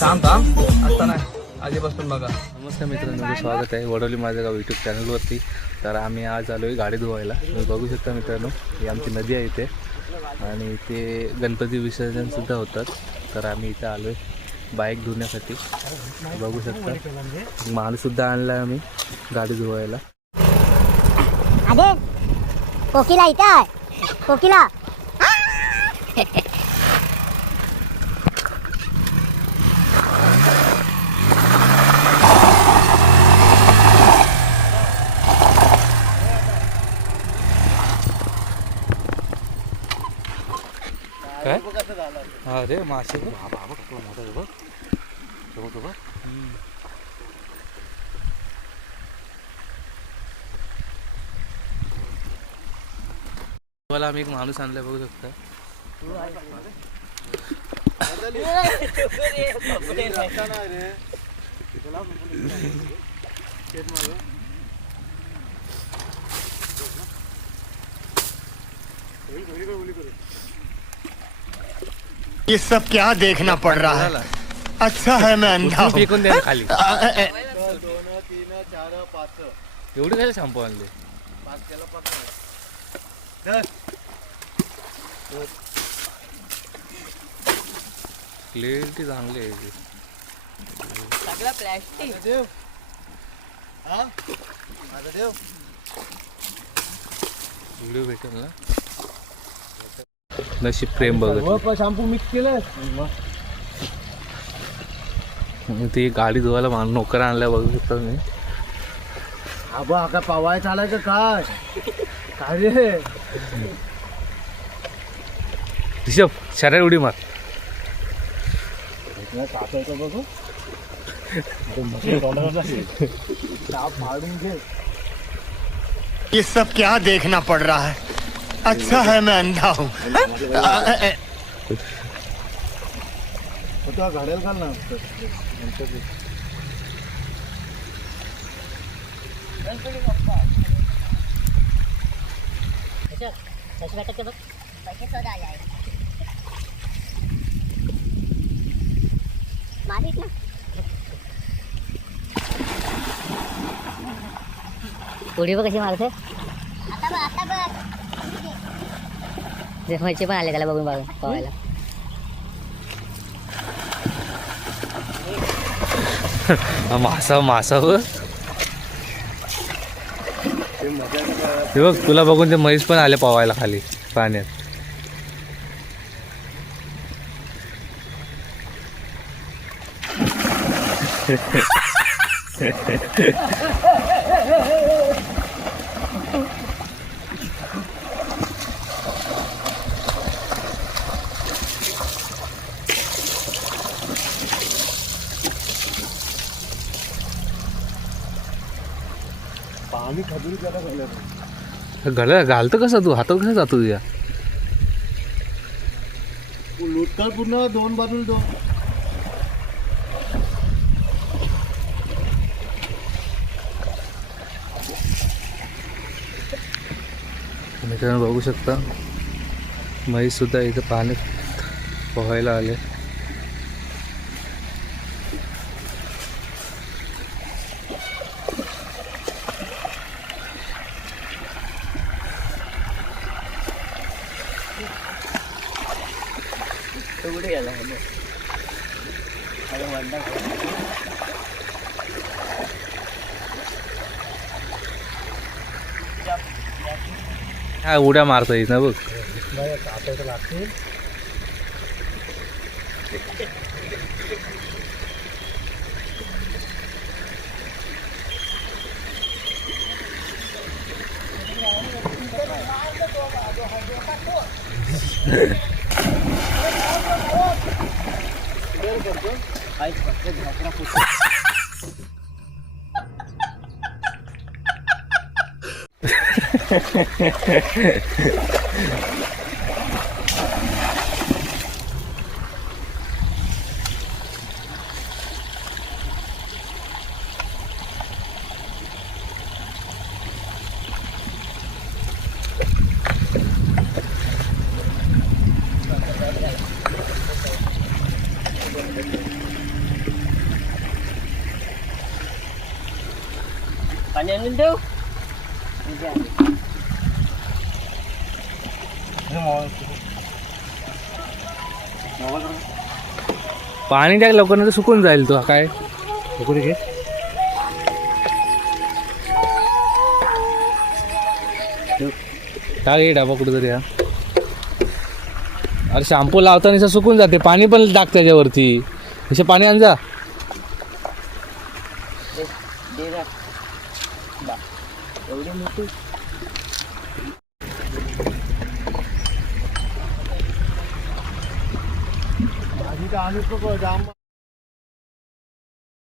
थांब आता नाही आधीपासून बघा. नमस्कार मित्रांनो, स्वागत आहे वडोली माझं गाव यूट्यूब चॅनलवरती. तर आम्ही आज आलो आहे गाडी धुवायला. तुम्ही बघू शकता मित्रांनो, ही आमची नदी आहे इथे आणि इथे गणपती विसर्जनसुद्धा होतात. तर आम्ही इथे आलो आहे बाईक धुण्यासाठी. बघू शकता मालसुद्धा आणला आहे आम्ही गाडी धुवायला. अरे कोकिला इथे आहे, कोकिला. काय अरे मासे मोठा मला आम्ही एक माणूस आणलाय, बघू शकता. ये सब क्या देखना पड़ रहा है. अच्छा है मैं अंधा हूं. फेकून द्या खाली. 2 3 4 5 एवढे काय शॅम्पू आणले. क्लिअरिटी चांगली आहे. सगळं प्लॅस्टिक. व्हिडिओ भेटेल ना. नशीब प्रेम बघत शॅम्पू मिक्स केलं. ती गाडी धुवायला नोकर आणलाय, बघू शकता तुम्ही. आबा काय पवाय चालाय का काय काय रे. ऋषभ शर्यत उडी मार. बघू फाडून घे. ये सब क्या देखना पड़ रहा है. अच्छा है मैं अंधा हूं. घडेल का ना. उडी बघ कशी मारते. जेव्हाचे पण आले त्याला बघून पवायला. मासा हे बघ, तुला बघून ते म्हैस पण आले पवायला खाली पाण्यात. पाणी खजूर गळ्या घालतो कसा तू, हातात कसा जातो तुझ्या. लुटकर पूर्ण 2 बाजूला 2. मित्रांनो बघू शकता, म्हैस सुद्धा इथं पाण्यात पोहायला आले. हा उड्या मारता येईल ना बघ. लागतील. आणून देऊ पाणी टाक लवकर नाही तर सुकून जाईल तो काय घे टाक हे डाबा कुठेतरी हा. अरे शॅम्पू लावताना सुकून जाते पाणी पण टाक त्याच्यावरती असे पाणी आण जा दे जा. एवढी मोठी आधी तर आणूच नको जाम